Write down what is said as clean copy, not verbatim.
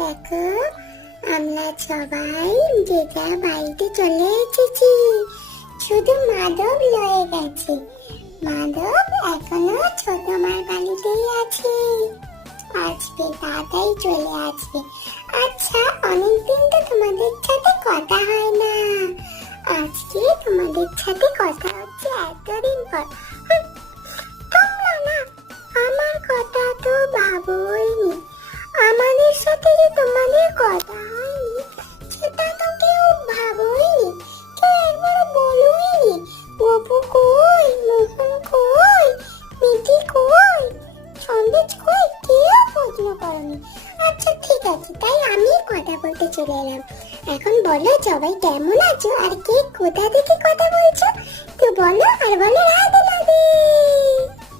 দেখো আমরা সবাই যে যার বাড়িতে চলে এসেছি, শুধু মাধব লয়ে গেছে। মাধব এখনো ছোট মার বাড়িতেই আছে, আসবে, তাড়াতাড়ি চলে আসবে। আচ্ছা, অনেকদিন তো তোমাদের সাথে কথা হয় না, আজকে তোমাদের সাথে কথা হচ্ছে এতদিন পর। তোমরা না আমার কথা তো ভাবোইনি, আমাদের সাথে যে তোমাদের কথা হয়নি সেটা তো কেউ ভাবোইনি, কেউ একবারও বলোইনি। গপু কই, মোহন কই, মিঠি কই, সন্দেশ কই, কেউ প্রশ্ন করনি। আচ্ছা ঠিক আছে, তাই আমি কথা বলতে চলে এলাম। এখন বলো সবাই কেমন আছো, আর কে কোথা থেকে কথা বলছো, তো বলো আর বলো রাধে।